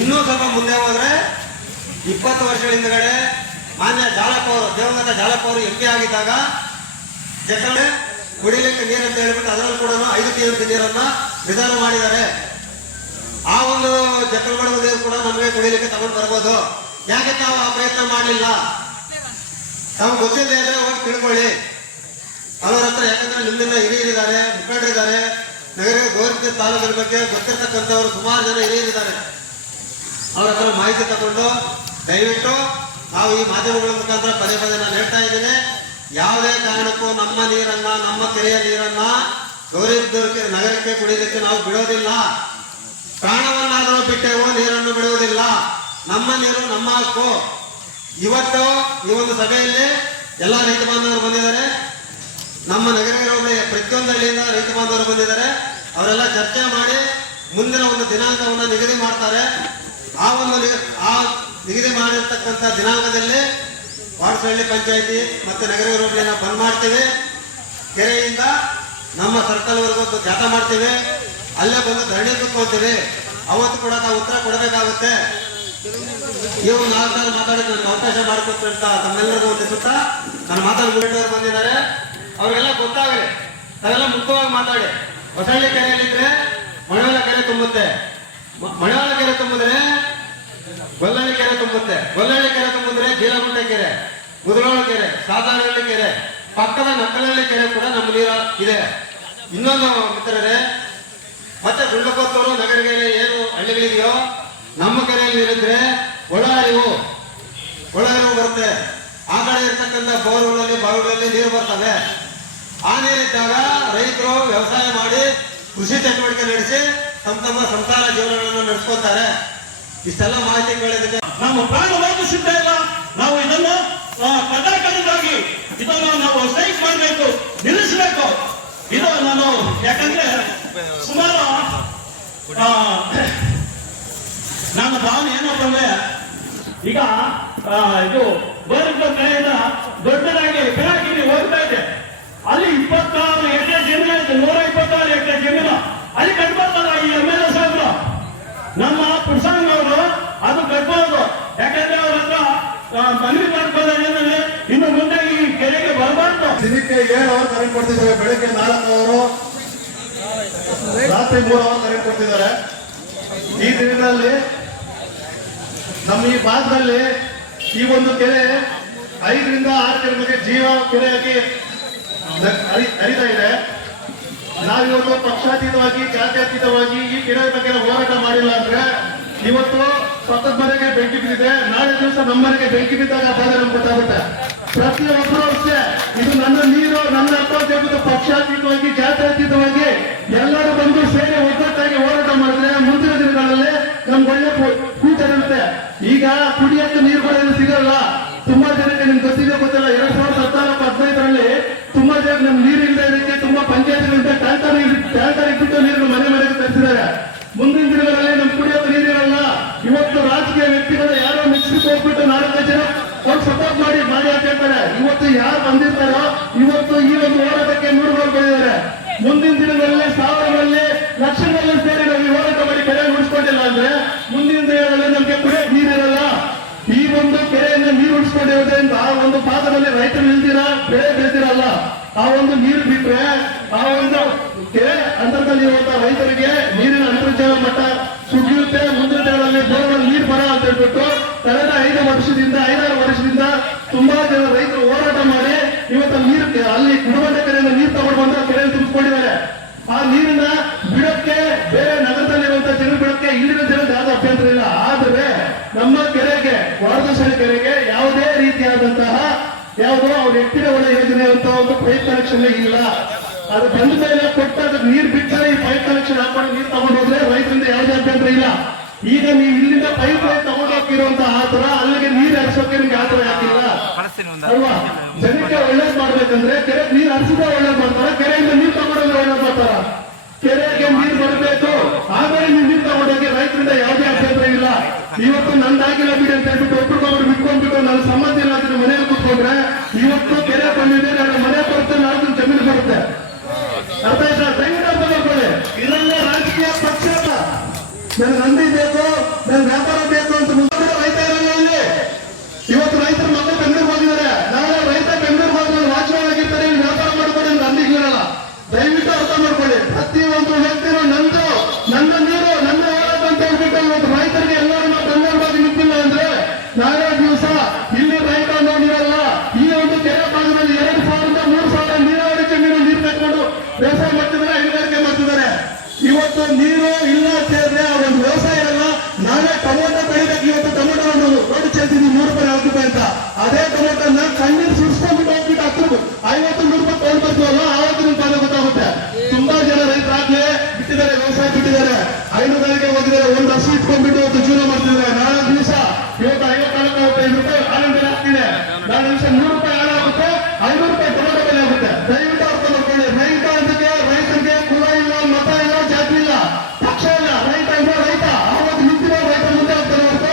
ಇನ್ನೂ ಸ್ವಲ್ಪ ಮುಂದೆ ಹೋದ್ರೆ 20 ವರ್ಷಗಳ ಹಿಂದಗಡೆ ಮಾನ್ಯ ಜಾಲಪ್ಪ ಅವರು, ದಿವಂಗತ ಜಾಲಪ್ಪ ಅವರು MP ಆಗಿದ್ದಾಗ ಜಕ್ಕಳೆ ಕುಡಿಲಿಕ್ಕೆ ನೀರು ಅಂತ ಹೇಳ್ಬಿಟ್ಟು ಅದರಲ್ಲಿ ಕೂಡ 5 TMC ನೀರನ್ನ ರಿಸರ್ವ್ ಮಾಡಿದ್ದಾರೆ. ಆ ಒಂದು ಜಕ್ಕಲ್ ಮಾಡುವ ನೀರು ಕೂಡ ನಮಗೆ ಕುಡಿಲಿಕ್ಕೆ ತಗೊಂಡು ಬರ್ಬೋದು. ಯಾಕೆ ತಾವು ಆ ಪ್ರಯತ್ನ ಮಾಡಲಿಲ್ಲ? ತಾವು ಗೊತ್ತಿಲ್ಲದೆ ಇದ್ರೆ ಹೋಗಿ ತಿಳ್ಕೊಳ್ಳಿ ಅವರ ಹತ್ರ. ಯಾಕಂದ್ರೆ ನಿಮ್ಮಿಂದ ಹಿರಿಯರಿದ್ದಾರೆ, ಮುಖಂಡರಿದ್ದಾರೆ, ನಗರ ಗೌರವ ತಾಲೂಕಿನ ಬಗ್ಗೆ ಗೊತ್ತಿರ್ತಕ್ಕಂಥವ್ರು ಸುಮಾರು ಜನ ಹಿರಿಯರಿದ್ದಾರೆ. ಅವ್ರ ಹತ್ರ ಮಾಹಿತಿ ತಗೊಂಡು ದಯವಿಟ್ಟು ನಾವು ಈ ಮಾಧ್ಯಮಗಳ ಮುಖಾಂತರ ಪದೇ ಪದೇ ನಾನು ಹೇಳ್ತಾ ಇದ್ದೇನೆ, ಯಾವುದೇ ಕಾರಣಕ್ಕೂ ನಮ್ಮ ನೀರನ್ನ, ನಮ್ಮ ಕೆರೆಯ ನೀರನ್ನ ಗೌರವ ನಗರಕ್ಕೆ ಕುಡಿಯಲಿಕ್ಕೆ ನಾವು ಬಿಡೋದಿಲ್ಲ. ಪ್ರಾಣವನ್ನಾದರೂ ಬಿಟ್ಟೆವು, ನೀರನ್ನು ಬಿಡುವುದಿಲ್ಲ. ನಮ್ಮ ನೀರು ನಮ್ಮ ಹಕ್ಕು. ಇವತ್ತು ಈ ಒಂದು ಸಭೆಯಲ್ಲಿ ಎಲ್ಲ ರೈತ ಬಾಂಧವರು ಬಂದಿದ್ದಾರೆ. ನಮ್ಮ ನಗರಗಳಲ್ಲಿ ಪ್ರತಿಯೊಂದು ಹಳ್ಳಿಯಿಂದ ರೈತ ಬಾಂಧವರು ಬಂದಿದ್ದಾರೆ. ಅವರೆಲ್ಲ ಚರ್ಚೆ ಮಾಡಿ ಮುಂದಿನ ಒಂದು ದಿನಾಂಕವನ್ನು ನಿಗದಿ ಮಾಡ್ತಾರೆ. ಆ ನಿಗದಿ ಮಾಡಿರ್ತಕ್ಕಂಥ ದಿನಾಂಕದಲ್ಲಿ ವಾರಸಹಳ್ಳಿ ಪಂಚಾಯಿತಿ ಮತ್ತೆ ನಗರ ಹೋಬಳಿನ ಬಂದ್ ಮಾಡ್ತೀವಿ. ಕೆರೆಯಿಂದ ನಮ್ಮ ಸರ್ಕಲ್ ವರೆಗೂ ಜಾತ ಮಾಡ್ತೀವಿ. ಅಲ್ಲೇ ಬಂದು ಧರಣಿ ಕೂತ್ಕೊಳ್ತೀವಿ. ಅವತ್ತು ಕೂಡ ನಾವು ಉತ್ತರ ಕೊಡಬೇಕಾಗುತ್ತೆ. ನೀವು 4 ಸಾರಿ ಮಾತಾಡೋಕೆ ನನಗೆ ಅವಕಾಶ ಮಾಡಿಕೊಟ್ಟಂತ ತಮ್ಮೆಲ್ಲರಿಗೂ ವಂದಿಸುತ್ತಾ ನನ್ನ ಮಾತಾಡಿ ಮುಗಿದವರು ಬಂದಿದ್ದಾರೆ. ಅವ್ರಿಗೆಲ್ಲ ಗೊತ್ತಾಗಲಿ, ತಾವೆಲ್ಲ ಮುಕ್ತವಾಗಿ ಮಾತಾಡಿ. ಹೊಸಳ್ಳಿ ಕೆರೆಯಲ್ಲಿದ್ರೆ ಮಣಿವಾಲ ಕೆರೆ ತುಂಬುತ್ತೆ, ಮಣಿವಾಲ ಕೆರೆ ತುಂಬಿದ್ರೆ ಗೊಲ್ಲಹಳ್ಳಿ ಕೆರೆ ತುಂಬುತ್ತೆ, ಗೊಲ್ಲಹಳ್ಳಿ ಕೆರೆ ತುಂಬಿದ್ರೆ ಜೀಲಗುಂಟೆ ಕೆರೆ, ಮುದಲೋಳ ಕೆರೆ, ಸಾಧಾರಣ ಕೆರೆ, ಪಕ್ಕದ ನಕ್ಕಲಹಳ್ಳಿ ಕೆರೆ ಕೂಡ ನಮ್ಮ ನೀರು ಇದೆ. ಇನ್ನೊಂದು ಮಿತ್ರರೇ, ಮತ್ತೆ ಗುಂಡಕೊತ್ತೂರು, ನಗರಗೆರೆ ಏನು ಹಳ್ಳಿಗಳಿದೆಯೋ ನಮ್ಮ ಕೆರೆಯಲ್ಲಿ ನೀರಿದ್ರೆ ಒಳಹರಿವು ಬರುತ್ತೆ. ಆ ಕಡೆ ಇರ್ತಕ್ಕಂಥ ಬೋರ್ಗಳಲ್ಲಿ ಬಾವಿಗಳಲ್ಲಿ ನೀರು ಬರ್ತವೆ. ಆ ನೀರಿದ್ದಾಗ ರೈತರು ವ್ಯವಸಾಯ ಮಾಡಿ ಕೃಷಿ ಚಟುವಟಿಕೆ ನಡೆಸಿ ತಮ್ಮ ಸಂಸಾರ ಜೀವನಗಳನ್ನು ನಡೆಸ್ಕೊತಾರೆ. ಇಷ್ಟೆಲ್ಲ ಮಾಹಿತಿಗಳಿದೆ. ನಮ್ಮ ಪ್ರಾಣವಾದ ಸಿದ್ಧ ಇಲ್ಲ. ನಾವು ಇದನ್ನು ಕಡ್ಡಾಯವಾಗಿ ಇದನ್ನು ನಾವು ಸ್ಟ್ರೈಕ್ ಮಾಡಬೇಕು, ನಿಲ್ಲಿಸಬೇಕು. ಇದು ನಾನು ಯಾಕಂದ್ರೆ ಸುಮಾರು ನನ್ನ ಭಾವನೆ ಏನಪ್ಪ ಅಂದ್ರೆ, ಈಗ ಇದು ಗೋರಿಕ ಕಡೆಯಿಂದ ದೊಡ್ಡದಾಗಿ ಬೆಳಕಿಗೆ ಹೋಗ್ತಾ ಇದೆ. ಅಲ್ಲಿ 26 ಎಕರೆ ಜಮೀನು, 126 ಎಕರೆ ಜಮೀನು ಅಲ್ಲಿ ಕಟ್ಬಾರ್ದಲ್ಲ ಈ MLA ಸಾಹೇಬರು, ನಮ್ಮ ಪುರುಷಾಂಗ ಅವರು. ಅದು ಕಟ್ಬೋದು. ಯಾಕಂದ್ರೆ ಅವ್ರ ಹತ್ರ ಮನವಿ ಮಾಡ್ಕೊಳ್ಳೋದೇನಂದ್ರೆ ಇನ್ನು ಮುಂದೆ ಈ ಕೆರೆಗೆ ಬರಬಾರ್ದು. ದಿನಕ್ಕೆ 7 ಅವರ್ ಕರೆಂಟ್ ಕೊಡ್ತಿದ್ದಾರೆ. ಬೆಳಗ್ಗೆ 4 ಅವರು, ರಾತ್ರಿ 3 ಅವರ್ ಕರೆಂಟ್ ಕೊಡ್ತಿದ್ದಾರೆ. ಈ ದಿನಗಳಲ್ಲಿ ನಮ್ಮ ಈ ಭಾಗದಲ್ಲಿ ಈ ಒಂದು ಕೆರೆ 5 ರಿಂದ 6 ಕೆರೆಗಳಿಗೆ ಜೀವ ಕೆರೆಯಾಗಿ ಹರಿತಾ ಇದೆ. ನಾವಿವತ್ತು ಪಕ್ಷಾತೀತವಾಗಿ, ಜಾತ್ಯತೀತವಾಗಿ ಈ ಕೆರೆ ಬಗ್ಗೆ ಹೋರಾಟ ಮಾಡಿಲ್ಲ ಅಂದ್ರೆ ಇವತ್ತು ಪಕ್ಕದ ಮನೆಗೆ ಬೆಂಕಿ ಬಿದ್ದಿದೆ, ನಾಳೆ ದಿವಸ ನಮ್ಮ ಮನೆಗೆ ಬೆಂಕಿ ಬಿದ್ದಾಗ ಬಾಧೆ ನಮ್ಗೆ ಗೊತ್ತಾಗುತ್ತೆ. ಪ್ರತಿಯೊಬ್ಬರು ಅಷ್ಟೇ, ಇದು ನನ್ನ ನೀರು, ನನ್ನ ಹಕ್ಕು ಅಂತ ಹೇಳ್ಬಿಟ್ಟು ಪಕ್ಷಾತೀತವಾಗಿ, ಜಾತ್ಯತೀತವಾಗಿ ಎಲ್ಲರೂ ಬಂದು ಸೇರಿ ಒಗ್ಗಟ್ಟಾಗಿ ಹೋರಾಟ ಮಾಡಿದ್ರೆ ಮುಂದಿನ ದಿನಗಳಲ್ಲಿ ನಮ್ಗೆ ಒಳ್ಳೆ ಕೂಟ ಇರುತ್ತೆ. ಈಗ ಕುಡಿಯಕ್ಕೆ ನೀರುಗಳು ಸಿಗಲ್ಲ. ತುಂಬಾ ಜನಕ್ಕೆ ನಿಮ್ಗೆ ಗೊತ್ತಿದೆ ಗೊತ್ತಿಲ್ಲ, 2014-15ರಲ್ಲಿ ತುಂಬಾ ಜನಕ್ಕೆ ನಮ್ಗೆ ನೀರು ಇಲ್ಲದೆ ಯಾರು ಬಂದಿರ್ತಾರೋ ಇವತ್ತು ಈ ಒಂದು ಹೋರಾಟಕ್ಕೆ ಬಂದಿದ್ದಾರೆ. ಮುಂದಿನ ದಿನಗಳಲ್ಲಿ ಸಾವಿರಗಳಲ್ಲಿ ಲಕ್ಷಗಳಲ್ಲಿ ಸೇರಿ ನಾವು ಈ ಹೋರಾಟ ಮಾಡಿ ಕೆರೆ ಉಳಿಸ್ಕೊಂಡಿಲ್ಲ ಅಂದ್ರೆ ಮುಂದಿನ ದಿನಗಳಲ್ಲಿ ನಮ್ಗೆ ಕುಡಿಯೋಕೆ ನೀರಿರಲ್ಲ. ಈ ಒಂದು ಕೆರೆಯಿಂದ ನೀರು ಉಳಿಸ್ಕೊಂಡಿರೋದ್ರಿಂದ ಆ ಒಂದು ಭಾಗದಲ್ಲಿ ರೈತರು ನಿಲ್ದಿರಾ ಬೆಳೆ ಬೆಳೆದಿರಲ್ಲ. ಆ ಒಂದು ನೀರು ಬಿಟ್ರೆ ಆ ಒಂದು ಕೆರೆ ಅಂತರದಲ್ಲಿ ಇರುವಂತಹ ರೈತರಿಗೆ ನೀರಿನ ಅಂತರ್ಜಲ ಮಟ್ಟ ಕುಡಿಯುತ್ತೆ. ಮುಂದಿನ ದಿನಗಳಲ್ಲಿ ಬೋರ್ವೆಲ್ ನೀರು ಬರ ಅಂತ ಹೇಳ್ಬಿಟ್ಟು ಕಳೆದ 5 ವರ್ಷದಿಂದ ತುಂಬಾ ಜನ ರೈತರು ಹೋರಾಟ ಮಾಡಿ ಇವತ್ತು ನೀರು ಅಲ್ಲಿ ಗುಣಮಟ್ಟ ಕೆರೆಯಿಂದ ನೀರು ತಗೊಂಡು ಬಂದು ಕೆರೆ ತುಂಬಿಕೊಂಡಿದ್ದಾರೆ. ಆ ನೀರನ್ನ ಬಿಡಕ್ಕೆ ಬೇರೆ ನಗರದಲ್ಲಿರುವಂತಹ ಜನರು ಬಿಡಕ್ಕೆ ಇಲ್ಲಿನ ಜನಕ್ಕೆ ಯಾವ್ದು ಅಭ್ಯಂತರ ಇಲ್ಲ. ಆದ್ರೆ ನಮ್ಮ ಕೆರೆಗೆ ವಾರದರ್ಶನ ಕೆರೆಗೆ ಯಾವುದೇ ರೀತಿಯಾದಂತಹ ಯಾವುದೋ ಅವ್ರ ಎತ್ತಿನ ಒಳ ಯೋಜನೆ ಅಂತ ಒಂದು ಪೈಪ್ ಕನೆಕ್ಷನ್ ಇಲ್ಲ. ಅದು ಬಂದ ಮೇಲೆ ಕೊಟ್ಟು ಅದಕ್ಕೆ ನೀರು ಬಿಟ್ಟರೆ ಈ ಪೈಪ್ ಕನೆಕ್ಷನ್ ಹಾಕೊಂಡು ನೀರು ತಗೊಂಡು ಹೋದ್ರೆ ರೈತರಿಂದ ಯಾವುದೇ ಅಭ್ಯಂತರ ಇಲ್ಲ. ಈಗ ನೀವು ಇಲ್ಲಿಂದ ಪೈಪ್ ಲೈನ್ ತಗೊಂಡು ಹೋಗಿರುವಂತಹ ಆತರ ಅಲ್ಲಿಗೆ ನೀರು ಹರಿಸೋಕೆ ನಿಮ್ಗೆ ಆತರ ಯಾಕಿಲ್ಲ ಅಲ್ವಾ? ಜನಕ್ಕೆ ಒಳ್ಳೇದ್ ಮಾಡ್ಬೇಕಂದ್ರೆ ಕೆರೆ ನೀರು ಹರಿಸಿದ್ರೆ ಒಳ್ಳೇದ್ ಮಾಡ್ತಾರ, ಕೆರೆಯಿಂದ ನೀರು ತಗೊಂಡೋದ್ರೆ ಒಳ್ಳೇದ್ ಮಾಡ್ತಾರ. ಕೆರೆಗೆ ನೀರು ಬರಬೇಕು, ಆಮೇಲೆ ನೀವು ನೀರು ತಗೊಂಡೋಗಿ ರೈತರಿಂದ ಯಾವುದೇ ಅಭ್ಯಂತರ ಇಲ್ಲ. ಇವತ್ತು ನಂದಾಗಿಲ್ಲ ಬಿಡಿ ಅಂತ ಹೇಳ್ಬಿಟ್ಟು ಒಬ್ರಿಗೊಬ್ರು ಬಿಟ್ಕೊಂಡ್ಬಿಟ್ಟು ನನ್ನ ಸಂಬಂಧ ಇಲ್ಲ ಅಂತ ಮನೆಯಲ್ಲಿ ಕೂತ್ಕೊಂಡ್ರೆ ಇವತ್ತು ಕೆರೆ ಬಂದಿದೆ, ನನ್ನ ಮನೆ ಬರುತ್ತೆ, ನಾಲ್ಕು ಜಮೀನು ಬರುತ್ತೆ. ಅರ್ಥ ಆಯ್ತಾ? ದಯವಿಟ್ಟು ಅರ್ಥ ಮಾಡ್ಕೊಳ್ಳಿ. ಇದೆಲ್ಲ ರಾಜಕೀಯ ಪಕ್ಷ ಅಲ್ಲ. ನನಗೆ ಅಂಗಡಿ ಬೇಕು, ನನಗೆ ವ್ಯಾಪಾರ ಬೇಕು ಅಂತ ಮುಂದೆ ರೈತ ಇರಲ್ಲ ಇಲ್ಲಿ. ಇವತ್ತು ರೈತರು ಮಕ್ಕಳು ಬೆಂಗಳೂರಿಗೆ ಹೋಗಿದ್ದಾರೆ. ನಾಳೆ ರೈತ ಬೆಂಗಳೂರಿಗೆ ಹೋಗಿ ವಾಚ್ಮ್ಯಾನ್ ಆಗಿರ್ತಾರೆ, ವ್ಯಾಪಾರ ಮಾಡ್ಕೊಂಡು ನಮ್ಗೆ ಅಂಗಡಿಗಳಿರಲ್ಲ. ದಯವಿಟ್ಟು ಅರ್ಥ ಮಾಡ್ಕೊಳ್ಳಿ. ಪ್ರತಿಯೊಂದು ವ್ಯಕ್ತಿನೂ ನನ್ನ ನೀರು ನನ್ನ ಹೋರಾಟ ಅಂತ ಹೇಳ್ಬಿಟ್ಟು ಇವತ್ತು ರೈತರಿಗೆ ಎಲ್ಲರೂ ನಾವು ಬೆಂಗಳೂರಿಗೆ ನಿಂತಿಲ್ಲ ಅಂದ್ರೆ ನಾಳೆ ದಿವಸ ಇಲ್ಲಿ ರೈತ ನೋಡಿರಲ್ಲ. ಈ ಒಂದು ಕೆರೆ ಭಾಗದಲ್ಲಿ 2,000-3,000 ನೀರಾವರಿ ಜಮೀನು ನೀರು ಕಟ್ಕೊಂಡು ವ್ಯವಸಾಯ ಮಾಡ್ತಿದ್ದಾರೆ, ಹೈನುಗಾರಿಕೆ ಮಾಡ್ತಿದ್ದಾರೆ. ಇವತ್ತು ನೀರು ಇಲ್ಲ ಅಂತ ಹೇಳಿದ್ರೆ ಆ ಒಂದು ವ್ಯವಸಾಯ ಇರಲ್ಲ. ನಾಳೆ ಟೊಮೊಟೊ ಬೆಳಿಬೇಕು. ಇವತ್ತು ಟೊಮೊಟೊ ಒಂದು ರೋಡ್ ಚೆಲ್ತಿದ್ವಿ 3 ರೂಪಾಯಿ 4 ರೂಪಾಯಿ ಅಂತ. ಅದೇ ಟೊಮೊಟೊನ ಕಣ್ಣೀರು ಸುರಿಸ್ಕೊಂಡ್ಬಿಟ್ಟು ಹೋಗ್ಬಿಟ್ಟು 50-100 ರೂಪಾಯಿ ತಗೊಂಡು ಬರ್ತೀವಲ್ಲ, ಆವತ್ತು ನಿಮ್ಗೆ ಪಾದ ಗೊತ್ತಾಗುತ್ತೆ. ತುಂಬಾ ಜನ ರೈತರಾಗ್ಲೇ ಬಿಟ್ಟಿದ್ದಾರೆ, ವ್ಯವಸಾಯ ಬಿಟ್ಟಿದ್ದಾರೆ, ಹೈನುಗಾರಿಕೆ ಹೋಗಿದ್ದಾರೆ, ಒಂದು ಹಸು ಇಟ್ಕೊಂಡ್ಬಿಟ್ಟು ಇವತ್ತು ಜೀವನ ಮಾಡ್ತಿದ್ದಾರೆ. ನಾಳೆ ದಿವಸ ಇವತ್ತು 54-55 ರೂಪಾಯಿ ಹಾಲಿನ ಬೆಲೆ ಆಗ್ತಿದೆ. ನಾಳೆ ದಿವಸ 100 ರೂಪಾಯಿ ಹಾಲು ಆಗುತ್ತೆ, 500 ರೂಪಾಯಿ ಟೊಮೊಟೊ ಬೆಲೆ ಆಗುತ್ತೆ. ದಯವಿಟ್ಟು ಅರ್ಥ ಮಾಡ್ಕೊಳ್ಳಿ. ರೈತರಿಗೆ ಕುಲ ಇಲ್ಲ, ಮತ ಇಲ್ಲ, ಜಾತಿ ಇಲ್ಲ, ಪಕ್ಷ ಇಲ್ಲ. ರೈತ ಇಲ್ಲ, ರೈತ ಆವತ್ತು ನಿಂತಿರೋ ರೈತ ಮುಂದೆ ಹೋಗ್ತಾರೆ ಹೊರತು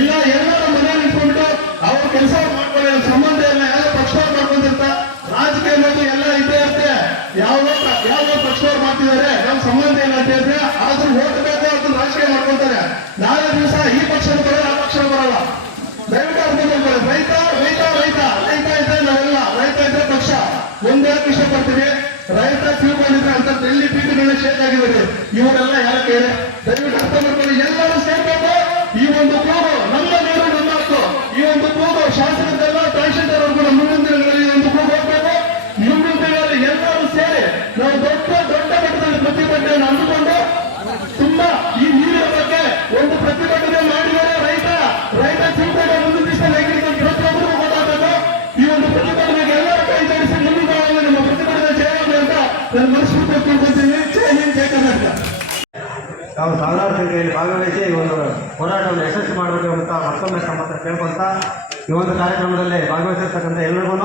ಇಲ್ಲ. ಎಲ್ಲರೂ ಮನೆ ನಿಂತ್ಕೊಂಡ್ಬಿಟ್ಟು ಅವ್ರ ಕೆಲಸ ಮಾಡ್ಕೊಳ್ಳಿ, ಸಂಬಂಧ ಇಲ್ಲ. ಎಲ್ಲ ಪಕ್ಷದವ್ರು ಮಾಡ್ಕೊಂಡಿರ್ತ ರಾಜಕೀಯ ಅನ್ನೋದು ಎಲ್ಲ ಇದ್ದೇ ಇರುತ್ತೆ. ಯಾವ ಪಕ್ಷದವ್ರು ಮಾಡ್ತಿದ್ದಾರೆ, ನಮ್ ಸಂಬಂಧ ಇಲ್ಲ ಅಂತ ಹೇಳಿದ್ರೆ ಆದ್ರೂ ಓಟ್ ಬೇಕು, ಅದನ್ನ ರಾಜಕೀಯ ಮಾಡ್ಕೊಳ್ತಾರೆ. ನಾಳೆ ದಿವಸ ಈ ಪಕ್ಷ ಬರಲ್ಲ, ಆ ಪಕ್ಷ ಬರಲ್ಲ. ದಯವಿಟ್ಟು ಅರ್ಥ ಮಾಡ್ಕೊಳ್ಳಿ. ರೈತ ರೈತ ರೈತ ರೈತ ಇದ್ರೆ ನಾವೆಲ್ಲ, ರೈತ ಇದ್ರೆ ಪಕ್ಷ ಒಂದೇ ಇಷ್ಟಪಡ್ತೀವಿ. ರೈತ ತಿಳ್ಕೊಂಡಿದ್ರೆ ಅಂತ ಡೆಲ್ಲಿ ಪೀಠಗಳನ್ನ ಶೇಕ್ ಆಗಿದ್ದಾರೆ. ಇವರೆಲ್ಲ ಯಾರ ಕೇಳಿ ದಯವಿಟ್ಟು ಅರ್ಥ ಮಾಡ್ಕೊಳ್ಳಿ. ಎಲ್ಲರೂ ಸೇರ್ಬೇಕು. ಈ ಒಂದು ಕೂಗು ನಮ್ಮ ನೀರು ನಮ್ಮ ಹಕ್ಕು. ಈ ಒಂದು ಕೂಗು ಶಾಸಕರೆಲ್ಲ ತಹಶೀಲ್ದಾರ್ ಕೂಡ ಮುಂದಿನ ದಿನಗಳಲ್ಲಿ ಒಂದು ಕೂಗು ಹೋಗ್ಬೇಕು. ಮುಂದಿನ ದಿನಗಳಲ್ಲಿ ಎಲ್ಲರೂ ಸೇರಿ ನಾವು ದೊಡ್ಡ ಮಟ್ಟದಲ್ಲಿ ಪ್ರತಿಭಟನೆಯನ್ನು ಹಮ್ಮಿಕೊಂಡು ತುಂಬಾ ಈ ನೀರಿನ ಬಗ್ಗೆ ಒಂದು ಪ್ರತಿಭಟನೆ ಮಾಡಿದರೆ ರೈತ ಚಿಂತನೆ ಮುಂದಿನ ದಿವಸದಲ್ಲಿ ಹೇಗಿರ್ತಾರೆ ಪ್ರತಿಯೊಬ್ಬರಿಗೂ ಗೊತ್ತಾಗಬೇಕು. ಈ ಒಂದು ಪ್ರತಿಭಟನೆಗೆ ಎಲ್ಲರೂ ಕೈ ಜೋಡಿಸಿ ಮುಂದಿನ ದಿನಗಳಲ್ಲಿ ನಮ್ಮ ಪ್ರತಿಭಟನೆ ಜಯವಾಗಲಿ ಅಂತ ನಾನು ಮನಸ್ಫೂರ್ತಿ ತಿಳ್ಕೊಳ್ತೀನಿ. ಜೈ ಹಿಂದ್, ಜೈ ಕರ್ನಾಟಕ. ನಾವು ಸಾವಿರಾರು ಸಂಖ್ಯೆಯಲ್ಲಿ ಭಾಗವಹಿಸಿ ಈ ಒಂದು ಹೋರಾಟವನ್ನು ಯಶಸ್ವಿ ಮಾಡಬೇಕು ಅಂತ ಮತ್ತೊಮ್ಮೆ ತಮ್ಮ ಹತ್ರ ಕೇಳ್ಕೊಂತ ಈ ಒಂದು ಕಾರ್ಯಕ್ರಮದಲ್ಲಿ ಭಾಗವಹಿಸಿರ್ತಕ್ಕಂಥ ಎಲ್ಲರಿಗೂ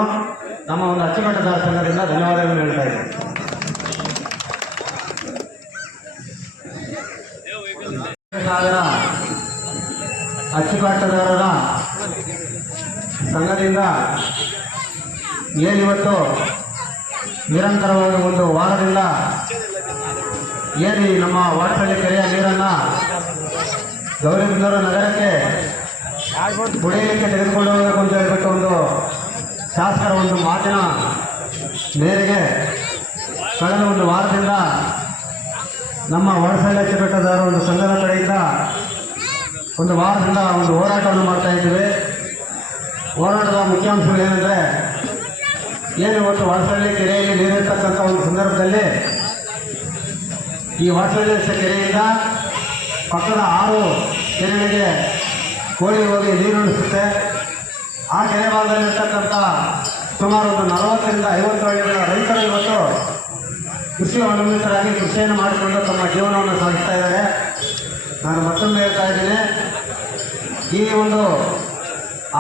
ನಮ್ಮ ಒಂದು ಅಚ್ಚುಕಟ್ಟುದಾರ ಸಂಘದಿಂದ ಧನ್ಯವಾದಗಳನ್ನು ಹೇಳ್ತಾ ಇದ್ದೀನಿ. ಅಚ್ಚುಕಟ್ಟುದಾರರ ಸಂಘದಿಂದ ಏನಿವತ್ತು ನಿರಂತರವಾಗಿ ಒಂದು ವಾರದಿಂದ ಏನು ನಮ್ಮ ವಾಟಹಳ್ಳಿ ಕೆರೆಯ ನೀರನ್ನು ಗೌರಿಬಿದನೂರು ನಗರಕ್ಕೆ ಕುಡಿಯಲಿಕ್ಕೆ ತೆಗೆದುಕೊಂಡು ಹೋಗಬೇಕು ಅಂತ ಹೇಳ್ಬಿಟ್ಟು ಒಂದು ಶಾಸಕರ ಒಂದು ಮಾತಿನ ಮೇರೆಗೆ ಕಳೆದ ಒಂದು ವಾರದಿಂದ ನಮ್ಮ ವಾಟಹಳ್ಳಿ ಅಚ್ಚುಕಟ್ಟುದಾರರ ಒಂದು ಸಂಘದ ಕಡೆಯಿಂದ ಒಂದು ವಾರದಿಂದ ಒಂದು ಹೋರಾಟವನ್ನು ಮಾಡ್ತಾ ಇದ್ದೀವಿ. ಹೋರಾಟದ ಮುಖ್ಯಾಂಶಗಳು ಏನಂದರೆ ಏನು ಇವತ್ತು ವಾಟಹಳ್ಳಿ ಕೆರೆಯಲ್ಲಿ ನೀರಿರ್ತಕ್ಕಂಥ ಒಂದು ಸಂದರ್ಭದಲ್ಲಿ ಈ ವಾಟಹಳ್ಳಿ ಕೆರೆಯಿಂದ ಪಕ್ಕದ 6 ಕೆರೆಗಳಿಗೆ ಕೋಳಿ ಹೋಗಿ ನೀರು ಉಳಿಸುತ್ತೆ. ಆ ಕೆರೆ ಭಾಗದಲ್ಲಿರ್ತಕ್ಕಂಥ ಸುಮಾರು ಒಂದು 40ರಿಂದ 50 ಹಳ್ಳಿಗಳ ರೈತರು ಇವತ್ತು ಕೃಷಿ ಅವಲಂಬಿತರಾಗಿ ಕೃಷಿಯನ್ನು ಮಾಡಿಕೊಂಡು ತಮ್ಮ ಜೀವನವನ್ನು ಸಾಗಿಸ್ತಾ ಇದ್ದಾರೆ. ನಾನು ಮತ್ತೊಮ್ಮೆ ಹೇಳ್ತಾ ಇದ್ದೀನಿ, ಈ ಒಂದು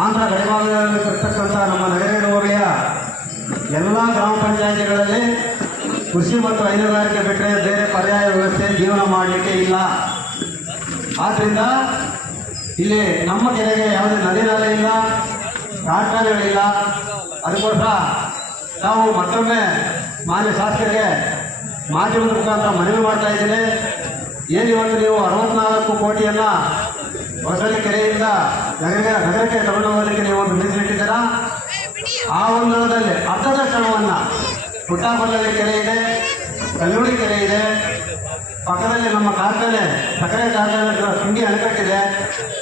ಆಂಧ್ರ ಗಡಿಭಾಗದಲ್ಲಿ ಇರ್ತಕ್ಕಂಥ ನಮ್ಮ ನಗರೇಡು ಹೋಬಳಿಯ ಎಲ್ಲ ಗ್ರಾಮ ಪಂಚಾಯಿತಿಗಳಲ್ಲಿ ಕೃಷಿ ಮತ್ತು ಹೈನುಗಾರಿಕೆ ಬಿಟ್ಟರೆ ಬೇರೆ ಪರ್ಯಾಯ ವ್ಯವಸ್ಥೆ ಜೀವನ ಮಾಡಲಿಕ್ಕೆ ಇಲ್ಲ. ಆದ್ದರಿಂದ ಇಲ್ಲಿ ನಮ್ಮ ಕೆರೆಗೆ ಯಾವುದೇ ನದಿ ನಾಲೆ ಇಲ್ಲ, ಕಾರ್ಖಾನೆಗಳಿಲ್ಲ. ಅದಕ್ಕೋಸ್ಕರ ನಾವು ಮತ್ತೊಮ್ಮೆ ಮಾನ್ಯ ಶಾಸಕರಿಗೆ ಮಾಧ್ಯಮದ ಮುಖಾಂತರ ಮನವಿ ಮಾಡ್ತಾ ಇದ್ದೀನಿ. ಏನು ಇವತ್ತು ನೀವು 64 ಕೋಟಿಯನ್ನು ಹೊಸಳ್ಳಿ ಕೆರೆಯಿಂದ ನಗರಕ್ಕೆ ತಗೊಂಡು ಹೋಗೋದಕ್ಕೆ ನೀವು ಒಂದು ಮೀಸಲಿಟ್ಟಿದ್ದೀರಾ. ಆ ಒಂದು ಹಣದಲ್ಲಿ ಅರ್ಧದಷ್ಟು ಹಣವನ್ನು ಪುಟ್ಟಪಲ್ಲಲ್ಲಿ ಕೆರೆ ಇದೆ, ಕಲ್ಲೂಡಿ ಕೆರೆ ಇದೆ, ಪಕ್ಕದಲ್ಲಿ ನಮ್ಮ ಕಾರ್ಖಾನೆ ಸಕ್ಕರೆ ಕಾರ್ಖಾನೆ ತುಂಗಿ ಅಣೆಕಟ್ಟಿದೆ,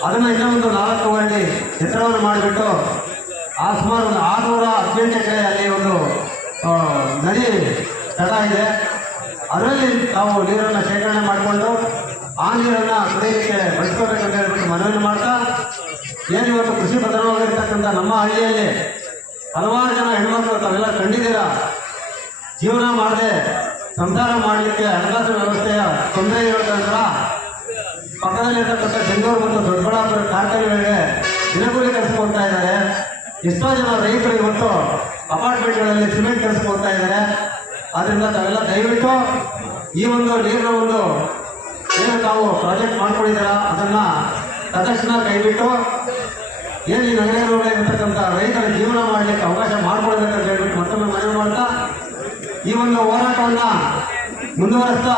ಅದನ್ನು ಇನ್ನೂ ಒಂದು 4 ಅಡಿ ಎತ್ತರವನ್ನು ಮಾಡಿಬಿಟ್ಟು ಆ ಸುಮಾರು ಒಂದು 618 ಎಕರೆ ಅಲ್ಲಿ ಒಂದು ನದಿ ತಡ ಇದೆ. ಅದರಲ್ಲಿ ನಾವು ನೀರನ್ನು ಶೇಖರಣೆ ಮಾಡಿಕೊಂಡು ಆ ನೀರನ್ನು ಕುಡಿಯಲಿಕ್ಕೆ ಬಳಸ್ಕೋಬೇಕಂತ ಹೇಳ್ಬಿಟ್ಟು ಮನವಿಯನ್ನು ಮಾಡ್ತಾ, ಏನು ಇವತ್ತು ಕೃಷಿ ಪ್ರಧಾನವಾಗಿರ್ತಕ್ಕಂಥ ನಮ್ಮ ಹಳ್ಳಿಯಲ್ಲಿ ಹಲವಾರು ಜನ ಹೆಣ್ಮಕ್ಳು ತಾವೆಲ್ಲ ಕಂಡಿದ್ದೀರ, ಜೀವನ ಮಾಡದೆ ಸಂಸಾರ ಮಾಡಲಿಕ್ಕೆ ಹಣಕಾಸಿನ ವ್ಯವಸ್ಥೆಯ ತೊಂದರೆ ಇರೋದ್ರಿಂದ ಪಕ್ಕದಲ್ಲಿರ್ತಕ್ಕಂಥ ಬೆಂಗಳೂರು ಮತ್ತು ದೊಡ್ಡಬಳ್ಳಾಪುರ ಕಾರ್ಖಾನೆಗಳಿಗೆ ದಿನಗೂಲಿ ಕೆಲಸಕ್ಕೆ ಹೋಗ್ತಾ ಇದ್ದಾರೆ. ಎಷ್ಟೋ ಜನ ರೈತರು ಇವತ್ತು ಅಪಾರ್ಟ್ಮೆಂಟ್ಗಳಲ್ಲಿ ಸಿಮೆಂಟ್ ಕೆಲಸಕ್ಕೆ ಹೋಗ್ತಾ ಇದ್ದಾರೆ. ಆದ್ದರಿಂದ ತಾವೆಲ್ಲ ದಯವಿಟ್ಟು ಈ ಒಂದು ನೀರಿನ ಒಂದು ಏನು ತಾವು ಪ್ರಾಜೆಕ್ಟ್ ಮಾಡ್ಕೊಂಡಿದ್ದೀರಾ ಅದನ್ನು ತಕ್ಷಣ ಕೈಬಿಟ್ಟು ಏನು ಈ ನಗರಗಳಲ್ಲಿ ಇರ್ತಕ್ಕಂಥ ರೈತರ ಜೀವನ ಮಾಡಲಿಕ್ಕೆ ಅವಕಾಶ ಮಾಡಿಕೊಡ್ಬೇಕಂತ ಹೇಳ್ಬಿಟ್ಟು ಮತ್ತೊಮ್ಮೆ ಮನವಿ ಮಾಡ್ತಾ ಈ ಒಂದು ಹೋರಾಟವನ್ನು ಮುಂದುವರಿಸ್ತಾ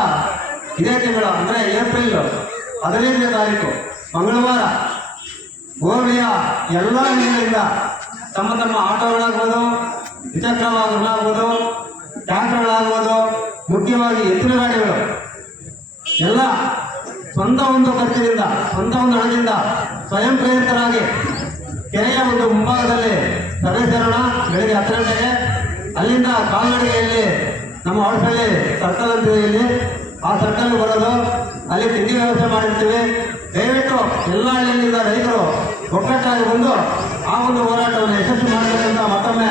ಇದೇ ತಿಂಗಳು ಅಂದರೆ ಏಪ್ರಿಲ್ 15ನೇ ತಾರೀಕು ಮಂಗಳವಾರ ಹೋಬಳಿಯ ಎಲ್ಲ ಹಳ್ಳಿಗಳಿಂದ ತಮ್ಮ ತಮ್ಮ ಆಟೋಗಳಾಗ್ಬೋದು, ದ್ವಿಚಕ್ರ ವಾಹನಗಳಾಗ್ಬೋದು, ಟ್ರ್ಯಾಕ್ಟರ್ಗಳಾಗ್ಬೋದು, ಮುಖ್ಯವಾಗಿ ಎತ್ತಿನ ಗಾಡಿಗಳು ಎಲ್ಲ ಸ್ವಂತ ಒಂದು ಖರ್ಚಿನಿಂದ ಸ್ವಂತ ಒಂದು ಹಣದಿಂದ ಸ್ವಯಂ ಪ್ರೇರಿತರಾಗಿ ಕೆರೆಯ ಒಂದು ಮುಂಭಾಗದಲ್ಲಿ ಸಭೆ ಸೇರೋಣ. ಬೆಳಿಗ್ಗೆ 10 ಗಂಟೆಗೆ ಅಲ್ಲಿಂದ ಕಾಲ್ನಡಿಗೆಯಲ್ಲಿ ನಮ್ಮ ಔಟ್ಸಳ್ಳಿ ಸರ್ಕಲ್ ಅಂತಿದೆ, ಇಲ್ಲಿ ಆ ಸರ್ಕಲ್ ಬರೋದು, ಅಲ್ಲಿ ತಿಂಡಿ ವ್ಯವಸ್ಥೆ ಮಾಡಿರ್ತೀವಿ. ದಯವಿಟ್ಟು ಎಲ್ಲ ಹಳ್ಳಿಯಿಂದ ರೈತರು ಒಗ್ಗಟ್ಟಾಗಿ ಬಂದು ಆ ಒಂದು ಹೋರಾಟವನ್ನು ಯಶಸ್ವಿ ಮಾಡಬೇಕಂತ ಮತ್ತೊಮ್ಮೆ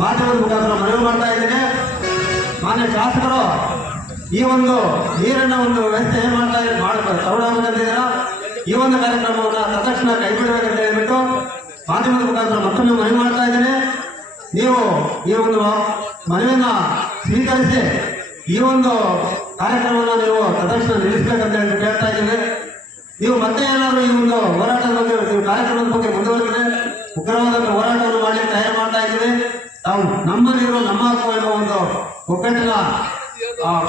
ಮಾಧ್ಯಮದ ಮುಖಾಂತರ ಮನವಿ ಮಾಡ್ತಾ ಇದ್ದೀನಿ. ಮಾನ್ಯ ಶಾಸಕರು ಈ ಒಂದು ನೀರಿನ ಒಂದು ವ್ಯವಸ್ಥೆ ಏನು ತಗೊಳ್ಳಬೇಕಂತಿದ್ದೀರಾ, ಈ ಒಂದು ಕಾರ್ಯಕ್ರಮವನ್ನು ತಕ್ಷಣ ಕೈಬಿಡಬೇಕಂತ ಹೇಳ್ಬಿಟ್ಟು ಮಾಧ್ಯಮದ ಮುಖಾಂತರ ಮತ್ತೊಮ್ಮೆ ಮನವಿ ಮಾಡ್ತಾ ಇದ್ದೀನಿ. ನೀವು ಈ ಒಂದು ಮನವಿಯನ್ನು ಸ್ವೀಕರಿಸಿ ಈ ಒಂದು ಕಾರ್ಯಕ್ರಮವನ್ನು ನೀವು ತಕ್ಷಣ ನಿಲ್ಲಿಸಬೇಕಂತ ಹೇಳ್ಬಿಟ್ಟು ಹೇಳ್ತಾ ಇದ್ದೀವಿ. ನೀವು ಮತ್ತೆ ಏನಾದರೂ ಈ ಒಂದು ಹೋರಾಟದ ಬಗ್ಗೆ ನೀವು ಕಾರ್ಯಕ್ರಮದ ಬಗ್ಗೆ ಮುಂದುವರೆದರೆ ಉಗ್ರವಾದ ಹೋರಾಟವನ್ನು ಮಾಡಲಿಕ್ಕೆ ತಯಾರು ಮಾಡ್ತಾ ಇದ್ದೀವಿ. ತಾವು ನಮ್ಮ ನೀರು ನಮ್ಮ ಹಕ್ಕು ಎನ್ನುವ ಒಂದು ಒಗ್ಗಟ್ಟಿನ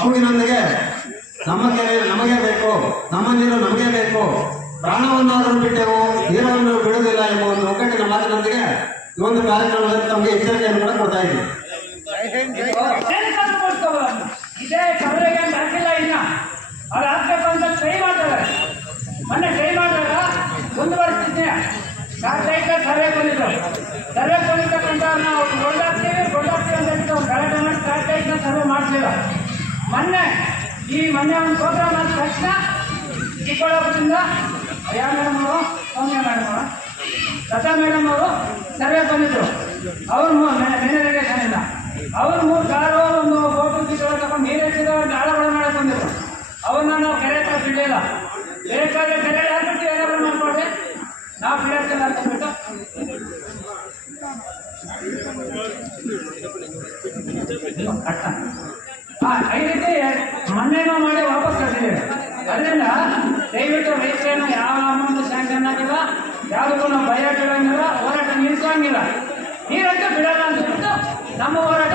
ಕೂಗಿನೊಂದಿಗೆ ನಮ್ಮ ಕೆರೆ ನಮಗೆ ಬೇಕು, ನಮ್ಮ ನೀರು ನಮಗೆ ಬೇಕು, ಪ್ರಾಣವನ್ನಾದರೂ ಬಿಟ್ಟೆವು, ನೀರನ್ನು ಬಿಡುವುದಿಲ್ಲ ಎಂಬ ಒಂದು ಒಗ್ಗಟ್ಟಿನ ಮಾತಿನೊಂದಿಗೆ ಈ ಒಂದು ಕಾರ್ಯಕ್ರಮದಲ್ಲಿ ತಮಗೆ ಎಚ್ಚರಿಕೆಯನ್ನು ಕೂಡ ಕೊಡ್ತಾ ಇದ್ದೀವಿ. ಇದೇ ಕವರೆಗೆ ಅಂತ ಹಾಕಿಲ್ಲ, ಇನ್ನ ಅವ್ರು ಹಾಕ್ಬೇಕು ಅಂತ ಟ್ರೈ ಮಾಡ್ತಾರೆ. ಮೊನ್ನೆ ಟ್ರೈ ಮಾಡಿದಾಗ ಮುಂದುವರಿಸ್ತಿದ್ದೆ ರೈತ ಸರ್ವೆ ಬಂದಿರ್ತಕ್ಕಂಥ ನಾವು ಗೊಂಡಾಗ್ತೀವಿ ಅಂತ ಹೇಳ್ಬಿಟ್ಟು ಅವ್ರು ಗಲಾಟೆ ಮಾಡಿ ರೈತನ ಸರ್ವೆ ಮಾಡಲಿಲ್ಲ. ಮೊನ್ನೆ ಒಂದು ಪ್ರೋಗ್ರಾಮ್ ಆದ ತಕ್ಷಣ ಚಿಕ್ಕಬಳ್ಳಾಪುರದಿಂದ ಯಾವ ಮೇಡಮ್ ಅವರು, ಸೌಮ್ಯ ಮೇಡಮ್ ಅವರು, ಲತಾ ಮೇಡಮ್ ಅವರು ಸರ್ವೆ ಬಂದಿದ್ರು. ಅವ್ರು ಮೇನರೇಗೇಷನಿಂದ ಅವ್ರು 3 ಕಾರು ಒಂದು ಬೋಟು ಚೀಟಗಳು ತಗೊಂಡು ನೀರು ಆಳಗಳು ಮಾಡಕ್ಕೆ ಬಂದಿದ್ರು. ಅವ್ರನ್ನ ನಾವು ಕೆರೆ ಹತ್ರ ಬಿಡಲಿಲ್ಲ. ಬೇಕಾದ್ರೆ ಕೆರೆ ಹಾಕ್ಬಿಟ್ಟು ಏನಾದ್ರು ಮಾಡ್ಕೊಂಡ್ರೆ ನಾವು ಬಿಡೋಕ್ಕೆಲ್ಲ ಅಂತಂದ್ಬಿಟ್ಟು ಈ ರೀತಿ ಮೊನ್ನೆನೂ ಮಾಡಿ ವಾಪಸ್ ಕಳಿಸಿದ್ದೇವೆ. ಅದರಿಂದ ದಯವಿಟ್ಟು ರೈತರೇನು ಯಾವ ಅಮೌಂಟ್ ಸ್ಯಾಂಕ್ಷನ್ ಆಗಿಲ್ಲ, ಯಾವುದಕ್ಕೂ ನಾವು ಭಯ ಬೀಳಂಗಿಲ್ಲ, ಹೋರಾಟ ನಿಲ್ಲಿಸೋಂಗಿಲ್ಲ. ನೀರಂತೂ ಬಿಡೋಲ್ಲ ಅಂತ ಹೇಳ್ಬಿಟ್ಟು ನಮ್ಮ ಹೋರಾಟ